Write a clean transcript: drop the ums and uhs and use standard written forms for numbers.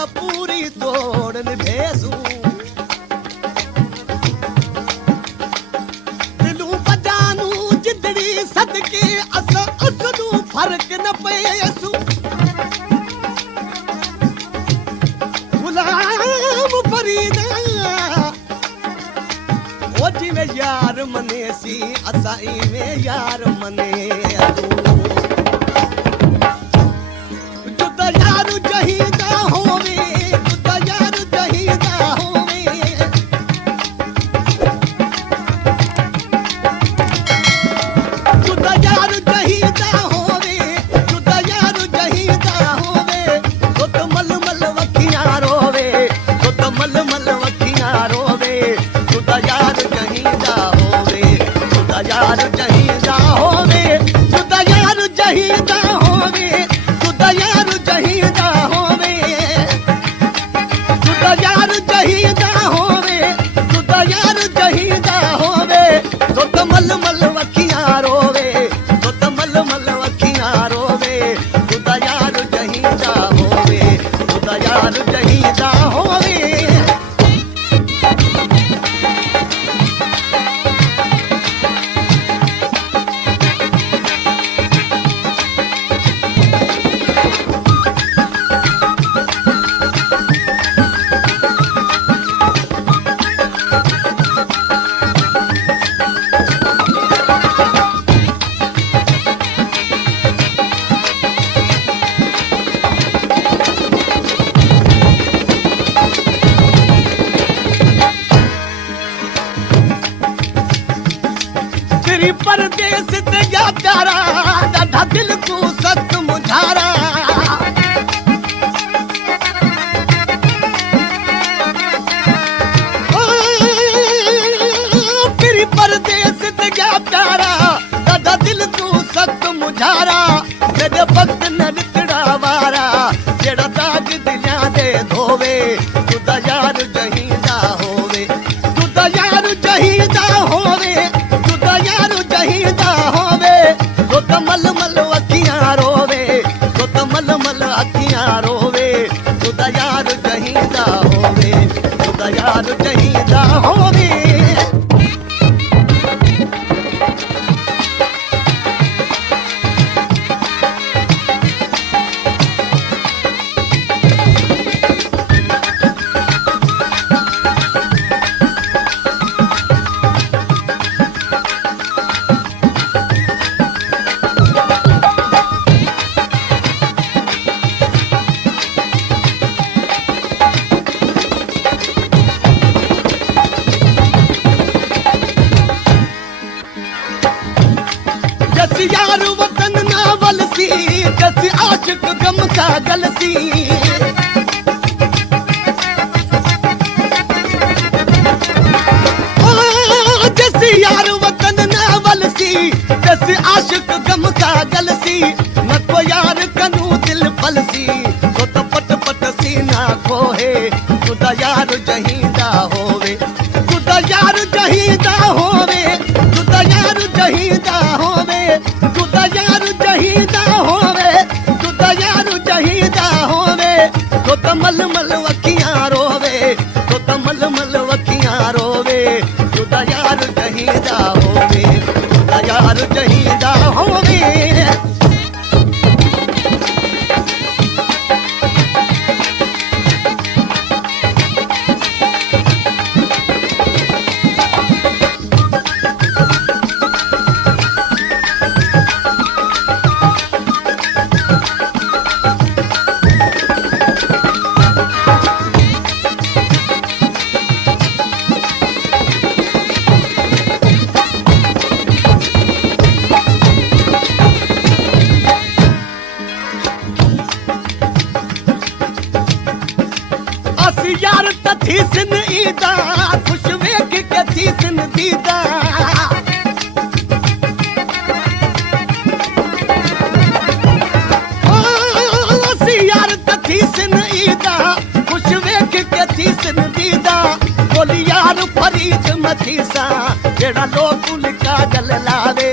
दा पूरी तोड़ निभेसू दिलू बजानू जिदड़ी सदके अस उसनू फर्क न पेसू गुलाम फरीदा ओ जिवें यार मने सी असा इवें यार मने तू परदेस ते गया प्यारा ॾाढा दिल को सख्त मुझारा तेरी परदेस ते गया प्यारा ॾाढा दिल को सख्त मुझारा मेरे वक्त न वितड़ा वारा जेड़ा दाग दिलियां दे धोवे तुदा यार जहींदा होवे तुदा यार जहींदा होवे तो मल मल अखियां रोवे तो मल मल अखियां रोवे तुदा यार जहींदा होवे तुदा यार जहींदा होवे यार वतन ना वलसी जैसी आशिक गम का गलसी जैसी यार वतन ना वलसी जैसी आशिक गम का गलसी न को यार कनू दिल फलसी तो पट पट सीना खोहे तुदा यार जहींदा होवे तुदा यार जहींदा होवे तुदा यार जहींदा होवे तुदा यार जहींदा होवे तुदा यार जहींदा होवे तो मल मल अखियां रोवे तो मल मल अखियां रोवे तुदा यार जहींदा होवे तुदा यार जहींदा होवे यार तथी सिन ईदा खुश वेख के थी सिन दीदा यार तथी सिन ईदा खुश वेख के थी सिन दीदा बोली यार फरीद मथी सा जेड़ा लोग लिखा जल लावे